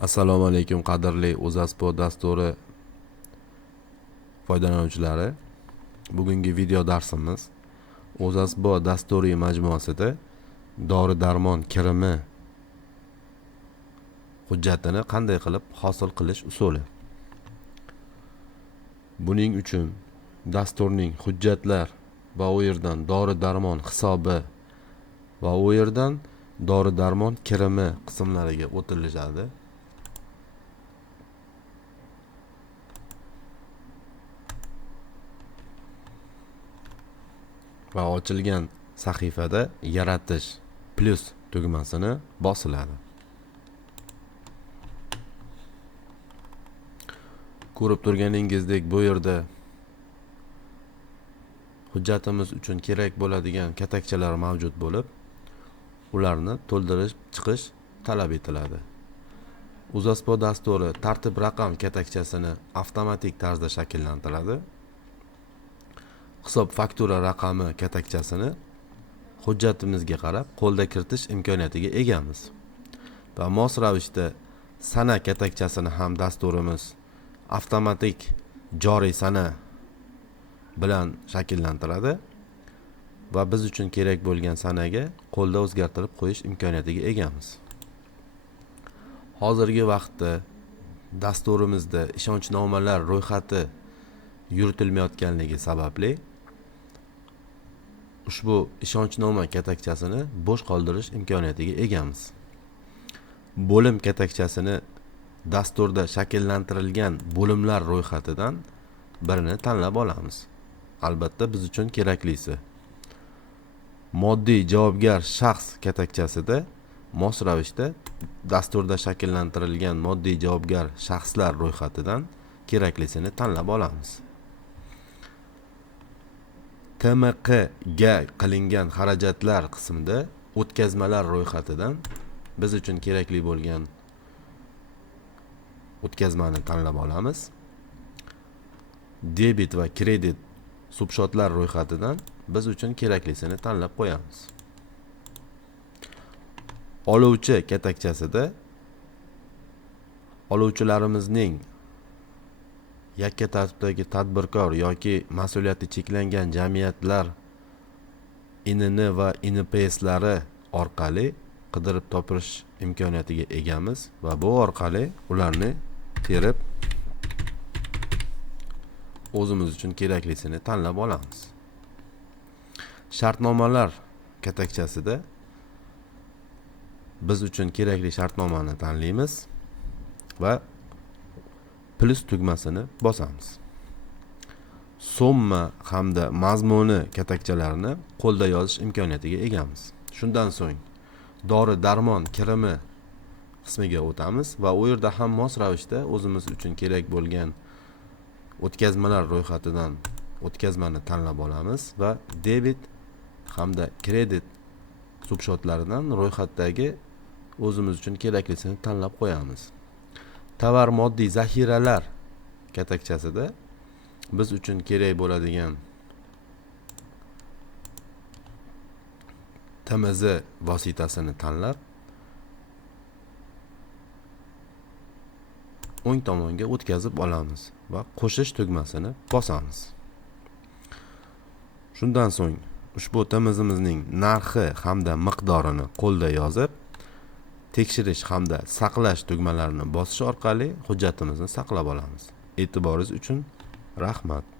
assalomu alaykum qadrli o'zaspo dasturi foydalanuvchilari. Bugungi video darsimiz o'zaspo dasturiy majmuasida dori darmon kirimi hujjatini qanday qilib hosil qilish usuli. Buning uchun dasturning hujjatlar va u yerdan dori darmon hisobi va u yerdan dori darmon kirimi qismlariga o'tilishadi va ochilgan sahifada yaratish plyus tugmasini bosiladi. Ko'rib turganingizdek bu yerda hujjatimiz uchun kerak bo'ladigan katakchalar mavjud bo'lib ularni to'ldirib chiqish talab etiladi. Uzaspo dasturi tartib raqam katakchasini avtomatik tarzda shakllantiradi. Hisob faktura raqami katakchasini hujjatimizga qarab qo'lda kiritish imkoniyatiga egamiz. Va mos ravishda sana katakchasini ham dasturimiz avtomatik joriy sana bilan shakllantiradi. Va biz uchun kerak bo'lgan sanaga qo'lda o'zgartirib qo'yish imkoniyatiga egamiz. Hozirgi vaqtda dasturimizda ishonchnomalar ro'yxati yuritilmayotganligi sababli ushbu ishonchnoma katakchasini bo'sh qoldirish imkoniyatiga egamiz. Bo'lim katakchasini dasturda shakllantirilgan bo'limlar ro'yxatidan birini tanlab olamiz. Albatta biz uchun keraklisi. Moddiy javobgar shaxs katakchasida mos ravishda dasturda shakllantirilgan moddiy javobgar shaxslar ro'yxatidan keraklisini tanlab olamiz. Tmqga qilingan xarajatlar qismida o'tkazmalar ro'yxatidan biz uchun kerakli bo'lgan o'tkazmani tanlab olamiz. Debit va kredit subshotlar ro'yxatidan biz uchun keraklisini tanlab qo'yamiz. Oluvchi katakchasida oluvchilarimizning yakka tartibdagi tadbirkor yoki mas'uliyati cheklangan jamiyatlar inini va inpslari orqali qidirib topish imkoniyatiga egamiz va bu orqali ularni terib o'zimiz uchun keraklisini tanlab olamiz. Shartnomalar katakchasida biz uchun kerakli shartnomani tanlaymiz va plyus tugmasini bosamiz. Summa hamda mazmuni katakchalarini qo'lda yozish imkoniyatiga egamiz. Shundan so'ng dori darmon kirimi qismiga o'tamiz va u yerda ham mos ravishda o'zimiz uchun kerak bo'lgan o'tkazmalar ro'yxatidan o'tkazmani tanlab olamiz va debit hamda kredit subshotlaridan ro'yxatdagi o'zimiz uchun keraklisini tanlab qo'yamiz. Tovar moddiy zaxiralar katakchasida biz uchun kerak bo'ladigan tmz vositasini tanlab o'ng tomonga o'tkazib olamiz va qo'shish tugmasini bosamiz. Shundan so'ng ushbu tmzimizning narxi hamda miqdorini qo'lda yozib tekshirish hamda saqlash tugmalarini bosish orqali hujjatimizni saqlab olamiz. E'tiboringiz uchun rahmat.